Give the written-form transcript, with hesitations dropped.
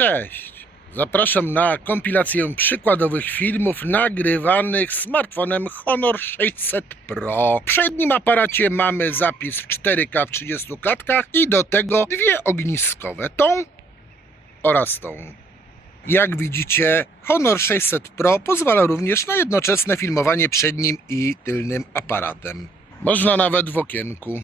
Cześć! Zapraszam na kompilację przykładowych filmów nagrywanych smartfonem Honor 600 Pro. W przednim aparacie mamy zapis w 4K w 30 klatkach i do tego dwie ogniskowe, tą oraz tą. Jak widzicie, Honor 600 Pro pozwala również na jednoczesne filmowanie przednim i tylnym aparatem. Można nawet w okienku.